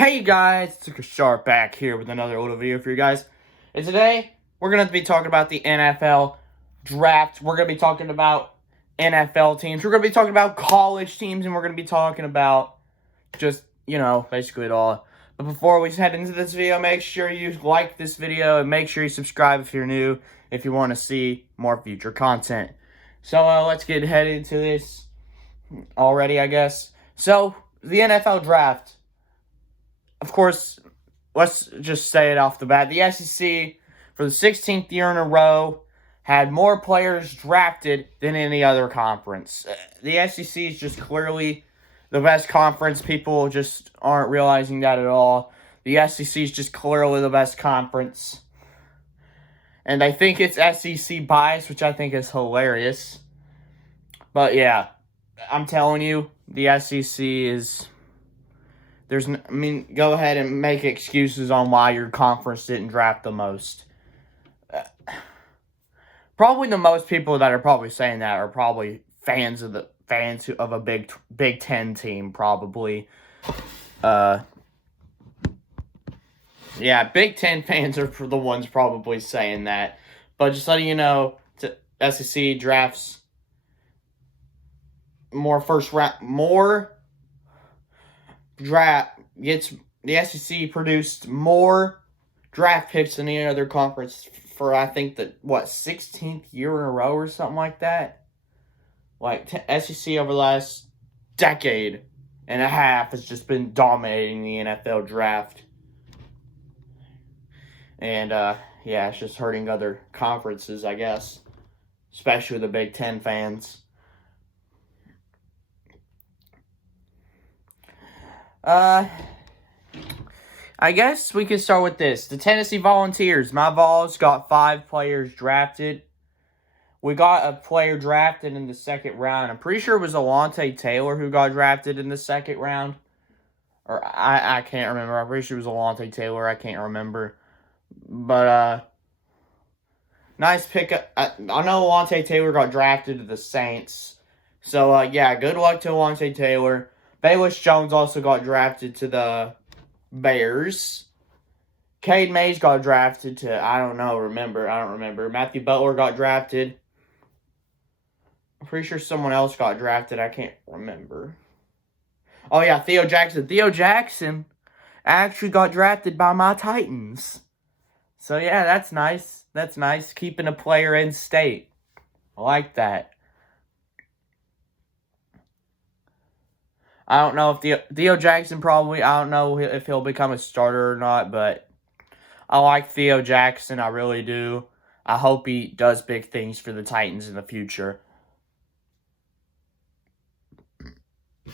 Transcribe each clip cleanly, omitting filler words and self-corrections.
Hey guys, it's a Sharp back here with another little video for you guys. And today, we're going to be talking about the NFL draft. We're going to be talking about NFL teams. We're going to be talking about college teams. And we're going to be talking about just, basically it all. But before we head into this video, make sure you like this video and make sure you subscribe if you're new, if you want to see more future content. So let's get headed into this already, I guess. So, the NFL draft. Of course, let's just say it off the bat. The SEC, for the 16th year in a row, had more players drafted than any other conference. The SEC is just clearly the best conference. People just aren't realizing that at all. The SEC is just clearly the best conference. And I think it's SEC bias, which I think is hilarious. But yeah, I'm telling you, the SEC is... go ahead and make excuses on why your conference didn't draft the most. Probably the most people that are probably saying that are probably fans of a Big Ten team, probably. Yeah, Big Ten fans are the ones probably saying that. But just letting you know, SEC drafts the SEC produced more draft picks than any other conference for, I think, 16th year in a row or something like that. SEC over the last decade and a half has just been dominating the NFL draft. And, yeah, it's just hurting other conferences, I guess. Especially the Big Ten fans. I guess we could start with this. The Tennessee Volunteers, my Vols, got 5 players drafted. We got a player drafted in the second round. I'm pretty sure it was Alontae Taylor who got drafted in the second round. Or, I can't remember. I'm pretty sure it was Alontae Taylor. I can't remember. But, nice pickup. I know Alontae Taylor got drafted to the Saints. So, yeah, good luck to Alontae Taylor. Bayless Jones also got drafted to the Bears. Cade Mays got drafted to, I don't remember. Matthew Butler got drafted. I'm pretty sure someone else got drafted. I can't remember. Oh, yeah, Theo Jackson. Theo Jackson actually got drafted by my Titans. So, yeah, that's nice. That's nice. Keeping a player in state. I like that. I don't know if Theo Jackson I don't know if he'll become a starter or not, but I like Theo Jackson. I really do. I hope he does big things for the Titans in the future.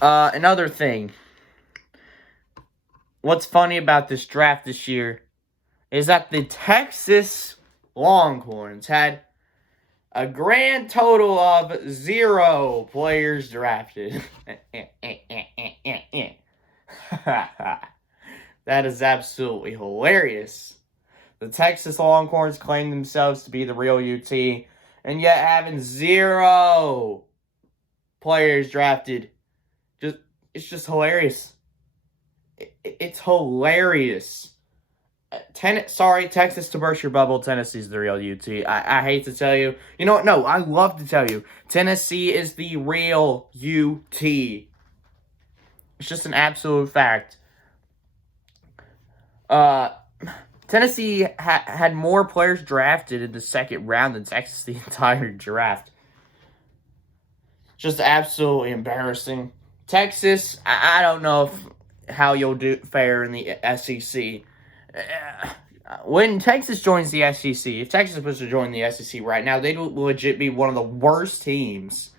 Another thing. What's funny about this draft this year is that the Texas Longhorns had a grand total of 0 players drafted. That is absolutely hilarious. The Texas Longhorns claim themselves to be the real UT, and yet having 0 players drafted, it's just hilarious. It's hilarious. Texas, to burst your bubble, Tennessee's the real UT. I hate to tell you. You know what? No, I love to tell you. Tennessee is the real UT. It's just an absolute fact. Tennessee had more players drafted in the second round than Texas the entire draft. Just absolutely embarrassing. Texas, I don't know how you'll fare in the SEC. When Texas joins the SEC, if Texas was to join the SEC right now, they would legit be one of the worst teams.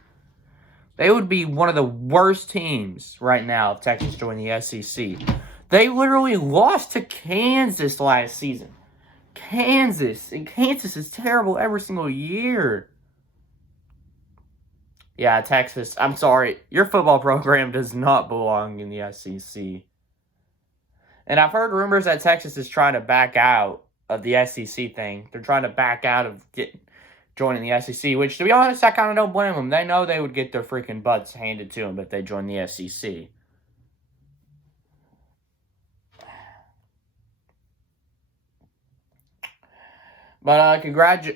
They would be one of the worst teams right now if Texas joined the SEC. They literally lost to Kansas last season. Kansas is terrible every single year. Yeah, Texas, I'm sorry. Your football program does not belong in the SEC. And I've heard rumors that Texas is trying to back out of the SEC thing. They're trying to back out of joining the SEC, which, to be honest, I kind of don't blame them. They know they would get their freaking butts handed to them if they joined the SEC. But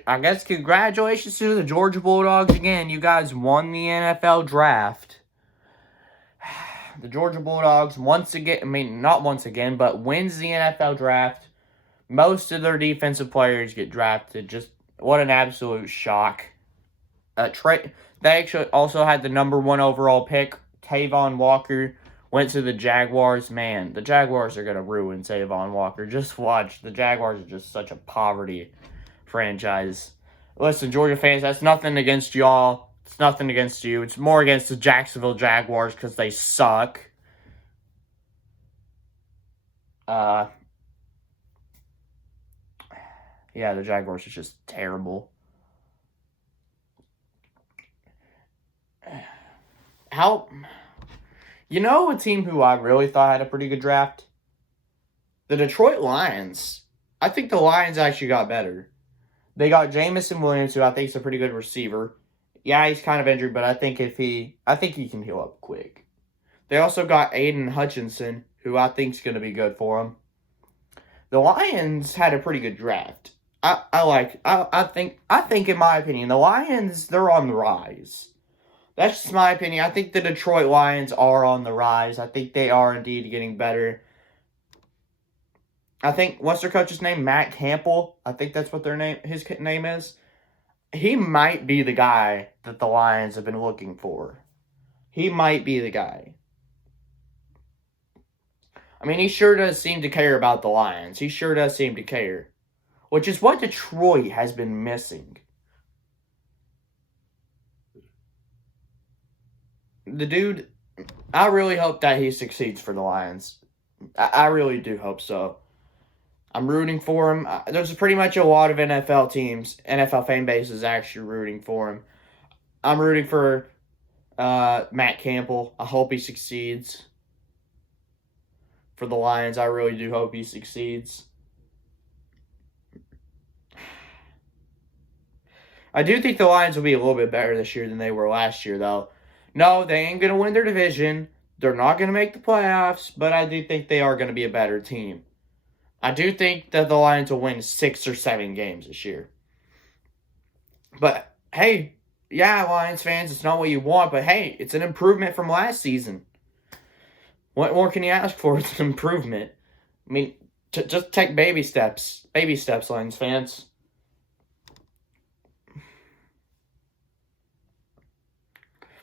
I guess congratulations to the Georgia Bulldogs again. You guys won the NFL draft. The Georgia Bulldogs once again, I mean not once again, but wins the NFL draft. Most of their defensive players get drafted. Just what an absolute shock. They actually also had the number 1 overall pick, Tavon Walker. Went to the Jaguars. Man, the Jaguars are going to ruin Tavon Walker. Just watch. The Jaguars are just such a poverty franchise. Listen, Georgia fans, that's nothing against y'all. It's nothing against you. It's more against the Jacksonville Jaguars because they suck. Yeah, the Jaguars are just terrible. You know a team who I really thought had a pretty good draft? The Detroit Lions. I think the Lions actually got better. They got Jamison Williams, who I think is a pretty good receiver. Yeah, he's kind of injured, but I think he can heal up quick. They also got Aiden Hutchinson, who I think is going to be good for them. The Lions had a pretty good draft. I think in my opinion, the Lions, they're on the rise. That's just my opinion. I think the Detroit Lions are on the rise. I think they are indeed getting better. I think, what's their coach's name? Matt Campbell. I think that's what his name is. He might be the guy that the Lions have been looking for. He might be the guy. I mean, he sure does seem to care about the Lions. He sure does seem to care. Which is what Detroit has been missing. The dude, I really hope that he succeeds for the Lions. I really do hope so. I'm rooting for him. There's pretty much a lot of NFL teams, NFL fan bases actually rooting for him. I'm rooting for Matt Campbell. I hope he succeeds. For the Lions, I really do hope he succeeds. I do think the Lions will be a little bit better this year than they were last year, though. No, they ain't going to win their division. They're not going to make the playoffs, but I do think they are going to be a better team. I do think that the Lions will win 6 or 7 games this year. But, hey, yeah, Lions fans, it's not what you want, but hey, it's an improvement from last season. What more can you ask for? It's an improvement. I mean, just take baby steps. Baby steps, Lions fans.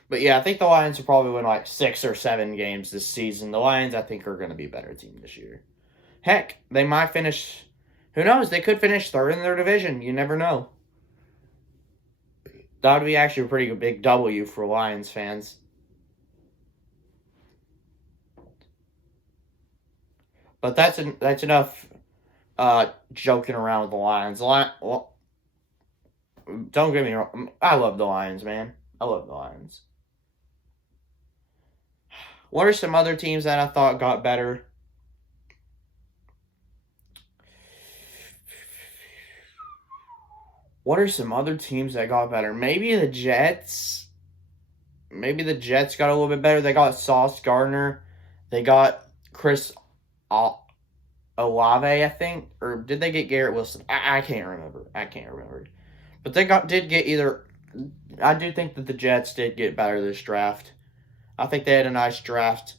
But yeah, I think the Lions will probably win like 6 or 7 games this season. The Lions, I think, are going to be a better team this year. Heck, they might finish, who knows, they could finish 3rd in their division. You never know. That would be actually a pretty big W for Lions fans. But that's enough joking around with the Lions. Well, don't get me wrong. I love the Lions, man. I love the Lions. What are some other teams that I thought got better? What are some other teams that got better? Maybe the Jets. Maybe the Jets got a little bit better. They got Sauce Gardner. They got Chris Olave, I think. Or did they get Garrett Wilson? I can't remember. But they did get either. I do think that the Jets did get better this draft. I think they had a nice draft.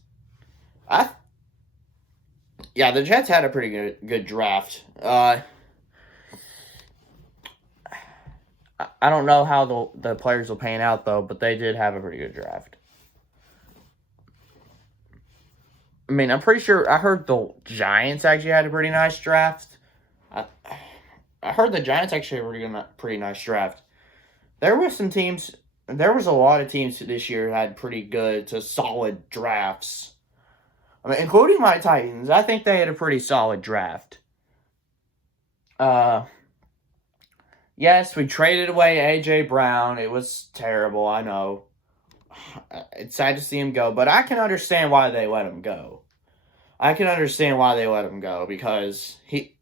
Yeah, the Jets had a pretty good draft. I don't know how the players will pan out, though, but they did have a pretty good draft. I mean, I'm pretty sure I heard the Giants actually had a pretty nice draft. I heard the Giants actually had a pretty nice draft. There was a lot of teams this year had pretty good to solid drafts. I mean, including my Titans. I think they had a pretty solid draft. Yes, we traded away A.J. Brown. It was terrible, I know. It's sad to see him go, but I can understand why they let him go. Because the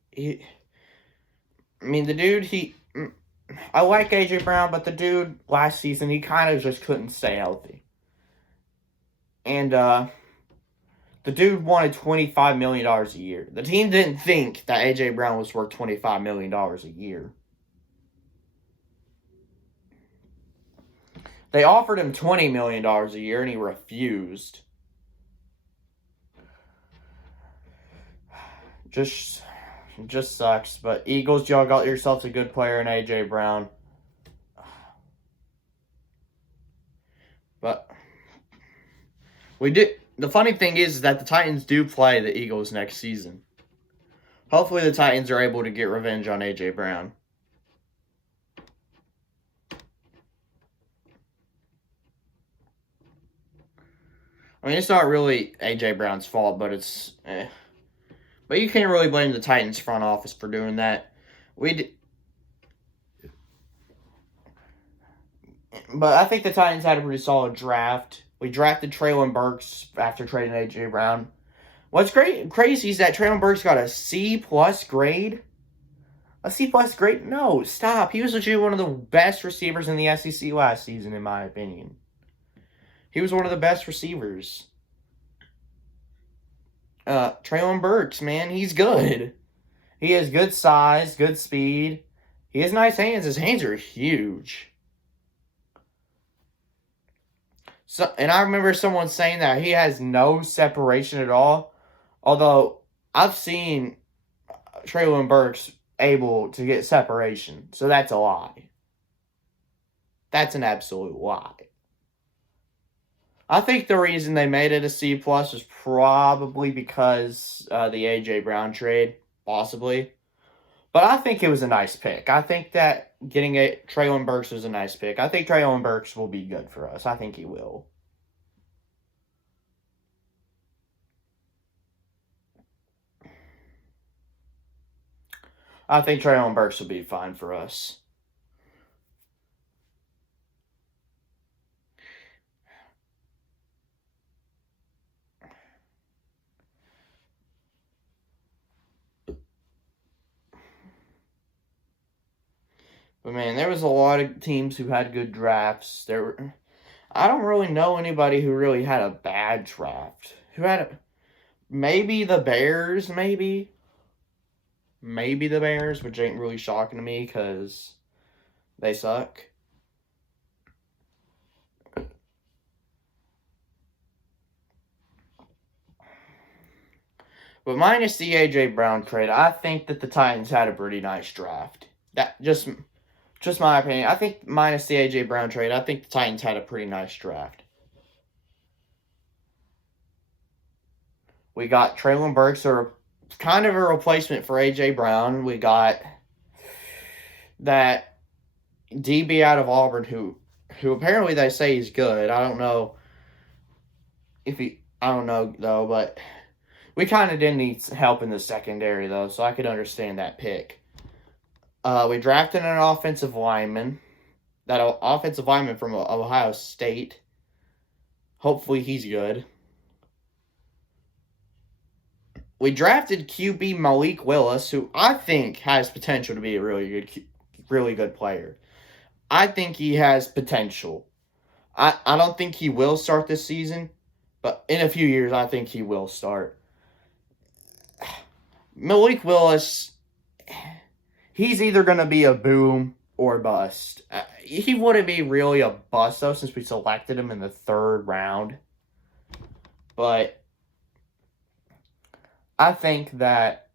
dude, I like A.J. Brown, but the dude, last season, he kind of just couldn't stay healthy. And, the dude wanted $25 million a year. The team didn't think that A.J. Brown was worth $25 million a year. They offered him $20 million a year, and he refused. Just sucks. But Eagles, y'all got yourselves a good player in A.J. Brown. But we did. The funny thing is that the Titans do play the Eagles next season. Hopefully the Titans are able to get revenge on A.J. Brown. I mean, it's not really A.J. Brown's fault, but it's... But you can't really blame the Titans front office for doing that. But I think the Titans had a pretty solid draft. We drafted Treylon Burks after trading A.J. Brown. What's crazy is that Treylon Burks got a C+ grade. A C+ grade? No, stop. He was legit one of the best receivers in the SEC last season, in my opinion. He was one of the best receivers. Treylon Burks, man, he's good. He has good size, good speed. He has nice hands. His hands are huge. So, and I remember someone saying that he has no separation at all. Although, I've seen Treylon Burks able to get separation. So that's a lie. That's an absolute lie. I think the reason they made it a C+ is probably because the A.J. Brown trade. Possibly. But I think it was a nice pick. I think that getting Treylon Burks was a nice pick. I think Treylon Burks will be good for us. I think he will. I think Treylon Burks will be fine for us. But man, there was a lot of teams who had good drafts. I don't really know anybody who really had a bad draft. Maybe the Bears, maybe. Maybe the Bears, which ain't really shocking to me because they suck. But minus the A.J. Brown trade, I think that the Titans had a pretty nice draft. That just my opinion. I think minus the A.J. Brown trade, I think the Titans had a pretty nice draft. We got Treylon Burks, or kind of a replacement for A.J. Brown. We got that DB out of Auburn who apparently they say he's good. I don't know though, but we kind of did need help in the secondary though, so I could understand that pick. We drafted an offensive lineman. That offensive lineman from Ohio State. Hopefully he's good. We drafted QB Malik Willis, who I think has potential to be a really good player. I think he has potential. I don't think he will start this season, but in a few years, I think he will start. Malik Willis, he's either going to be a boom or bust. He wouldn't be really a bust, though, since we selected him in the 3rd round. But I think that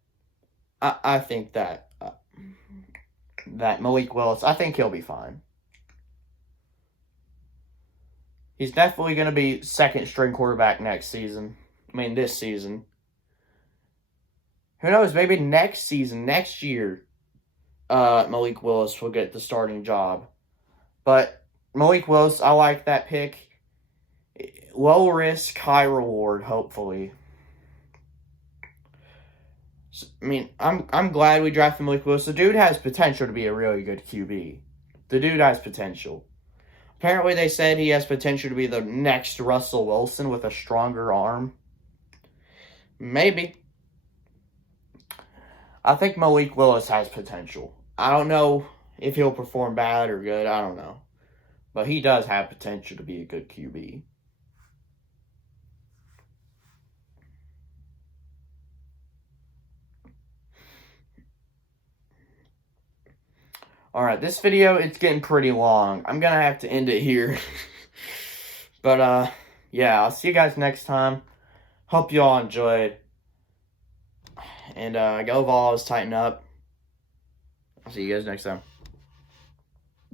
Malik Willis, I think he'll be fine. He's definitely going to be 2nd-string quarterback this season. Who knows, maybe next year, Malik Willis will get the starting job. But Malik Willis, I like that pick. Low risk, high reward, hopefully. I'm glad we drafted Malik Willis. The dude has potential to be a really good QB. The dude has potential. Apparently, they said he has potential to be the next Russell Wilson with a stronger arm. Maybe. I think Malik Willis has potential. I don't know if he'll perform bad or good. I don't know. But he does have potential to be a good QB. Alright, this video, it's getting pretty long. I'm gonna have to end it here. But, yeah, I'll see you guys next time. Hope you all enjoyed. And, go Vols, tighten up. I'll see you guys next time.